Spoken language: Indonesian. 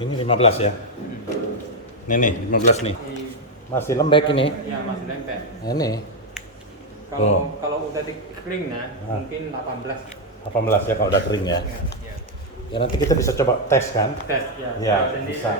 Ini 15 ya. Ini nih 15 nih. Masih lembek ini. Ya masih lembek. Ini Kalau udah dikering mungkin 18. 18 ya kalau udah kering ya. Ya. Ya nanti kita bisa coba tes kan? Tes ya. Ya bisa.